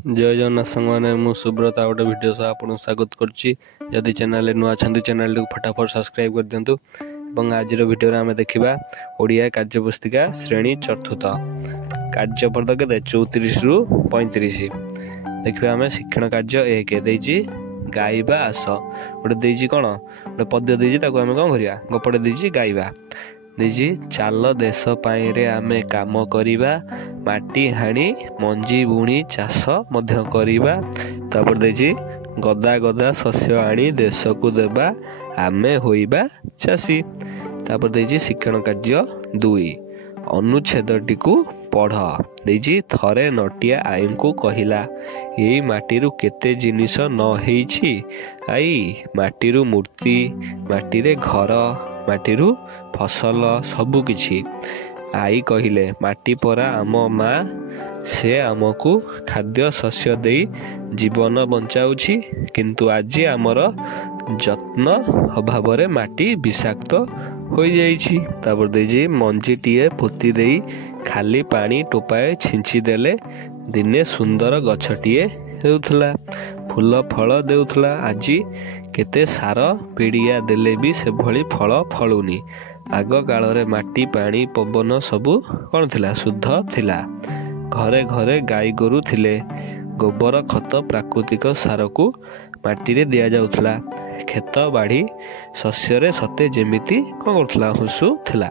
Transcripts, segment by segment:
जय जगन्नाथ सांगने मु सुब्रत गोटे भिडियो सह आपको स्वागत करुच्ची। जदि चैनल नुआ अच्छा चैनल को फटाफट सब्सक्राइब कर दिंतु। आज भिडियो आम देखा ओडिया कार्यपुस्तिका श्रेणी चतुर्थ कार्यपद के 34 रु 35 देखा आम शिक्षण कार्य एक देजी गाइबा आस गोटे कौन गोटे पद्य देजी आम कौन करा गपटे देजी गाइबा देजी चाल देश पाई रे आमे काम करिबा माटी हाणी मंजी बुणी चाष मध्य करिबा तापर देजी गदा गदा शस्य आणी देश को देबा आमे होइबा चासी तापर देजी शिक्षण कार्य 2 अनुच्छेदटी को पढ़ देजी थरे नटिया आई को कहिला एई माटीरु केते जिनिस न हेइछि आई माटीरु मूर्ति माटी रे घर माटीरु फसल सबु किछि आई कहिले माटी परा आम माँ से आमको खाद्य शस्य दे जीवन बंचाउछि किंतु आज आमर जत्न अभाव रे माटी विषाक्त हो जाइछि तापर देजी मंजीटीए पोती देई खाली पानी टोपाए छिंची देले दिने सुंदर गछटीए हेउथला फूल फल देउथला आज केते सार पीड़िया देले भी से भली फल फलुनी आग काल रे माटी पानी पवन सबू कौन थिला शुद्ध थिला घरे घरे गाई गोरु थिले गोबर खत प्राकृतिक सार को माटी रे दिया जाउथला खेत बाड़ी शस्य रे सते जेमिति कौन करथला हुसु थिला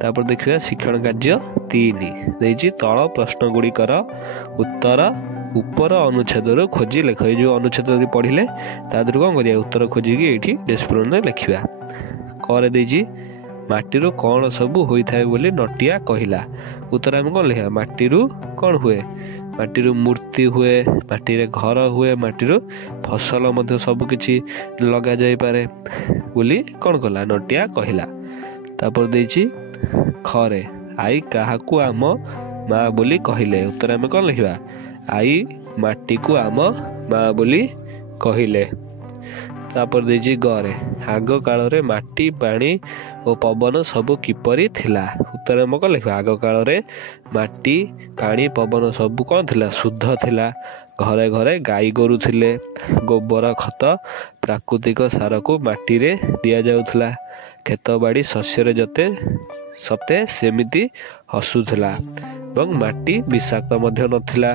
तापर देखिया शिक्षण कार्य 3 देजी तळ प्रश्न गुड़िकर उत्तर ऊपर अनुच्छेद खोजी लेख जो अनुच्छेद पढ़िले तादर कौन करिया उत्तर खोजिकी ये डेस्क्रिप्शन लिखा करे देजी माटीरू कौन सबू होता है बोली नटिया कहिला उत्तर आम कौन लिखा माटीरू कौन हुए माटीरू मूर्ति हुए माटी रे घर हुए माटीरू फसल मध्य सब किछि लगा जाई पारे बोली कौन कला नटिया कहिला तापर देछि खरे आई काहाकू आम माँ बोली कहिले उत्तर आम कौन लिखा आई माटी को आम माँ बोली कहिले तापर देजी गरे आग काल रे माटी पानी और पवन सब किपरि थिला उत्तर आम कौन लिखा आग काल रे माटी पानी पवन सब कौन थिला शुद्ध थिला घरे घरे गाई गोरु थिले गोबर खत प्राकृतिक सार को माटी रे दिया जाउथला खेत बाड़ी शस्य रे जते सते सेमिति हसुथला एवं माटी विषाक्त मध्य नथिला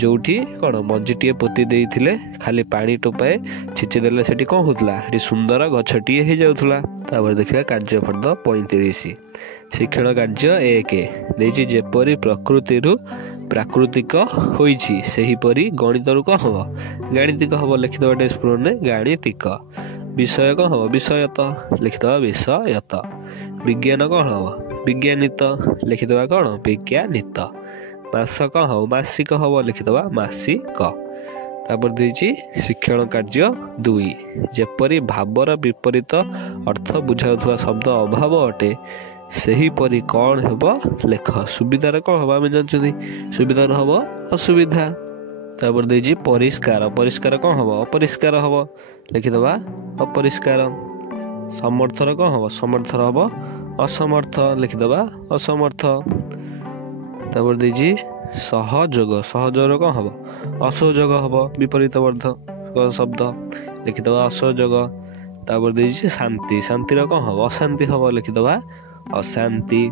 जोठी कौन मंजीटीए पोती देइथिले खाली पानी टोपाए छिची देले सेठी कौन होतला सेठी सुंदर गछटीए हे जाउथला तापर देखिया कार्यपद 35 शिक्षण कार्य 1 देछि जेपरि प्रकृति रु प्राकृतिक होइछि सेही परि गणित रु कौन हबो गाणितिक हबो लिखितबा डेस्क्रिप्शन रे गाणितिक विषय कौन हबो विषयत लिखितबा विषयत विज्ञान कौन हबो विज्ञानित लिखितबा कौन विज्ञानित मास कौन हम मासिक हम लिखिदबा मासिक तापर देछि शिक्षण कार्य 2 जेपरि भावर विपरीत अर्थ बुझाउथवा शब्द अभाव अटे सही परि कौन हेबो लेख सुविधार कौन हबो आमे जानछथि सुविधार हबो असुविधा तापर देछि परिष्कार परिष्कार कौन हबो अपरिष्कार हबो लिखिदबा अपरिष्कार समर्थर कौन हबो समर्थर हबो असमर्थ लिखिदबा असमर्थ तापर देजी सहयोग सहयोग कौन हम असहयोग हम विपरीत वर्धक शब्द लिखिदबा असहयोग तापर देजी शांति शांतिर कौन हम अशांति हम लिखिदबा अशांति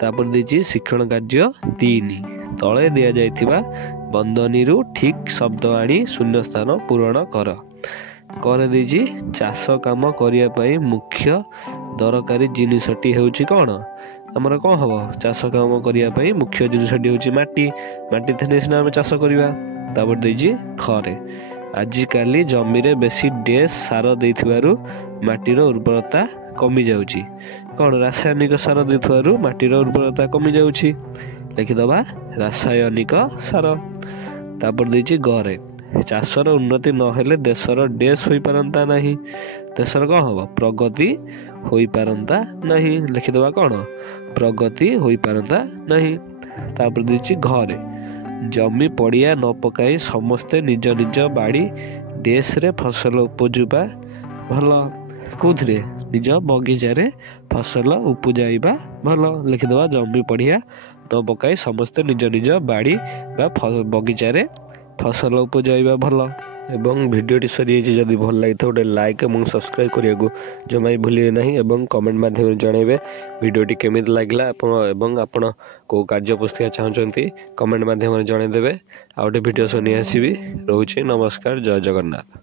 तापर देजी शिक्षण कार्य 3 तले दिया जाइथिबा बंदनी रु ठीक शब्द आनी शून्य स्थान पूरण कर करे देजी चाष काम करिया पई मुख्य दरकारी जिनिसटी हेउची कौन आमर कौन हम चाष काम करने मुख्य जिनसटी हूँ माटी माटी थे सीना आम चाष करवा तापर देजी खरे आजिकाली जमी रे बेसी डेस सार देइथिबारु माटीर उर्वरता कमी जाउची कौन रासायनिक सार देइथिबारु माटीर उर्वरता कमी जाउची लिखिदबा रासायनिक सार तापर देजी गरे चाषर उन्नति नहेले देशर डेस होई पारंता नहीं देशर कौन हम प्रगति होई पारंता नहीं लिखिदबा कौन प्रगति होई पारंता नहीं तापर देछि घरे जमी पड़िया न पकाई समस्ते निज निज बाड़ी देश रे फसल उपजुबा भल कोथरे निज बगीचा रे फसल उपजाइबा भल लिखिदबा जमी पड़िया न पकाई समस्ते निज निज बाड़ी बा बगीचा रे फसल उपजाइबा भल एवं भिडियोटी सरीଯାଇଛି जदि भल लगी गोटे लाइक और सब्सक्राइब करने को जमा भी भूलिए नहीं एवं कमेंट माध्यम जनइबे भिडियोटी केमी लगे आपण कौ कार्य पुस्तिका चाहते कमेंट माध्यम जनईदेवे आ गोटे भिडियो सुनी आसबि रोचे नमस्कार जय जगन्नाथ।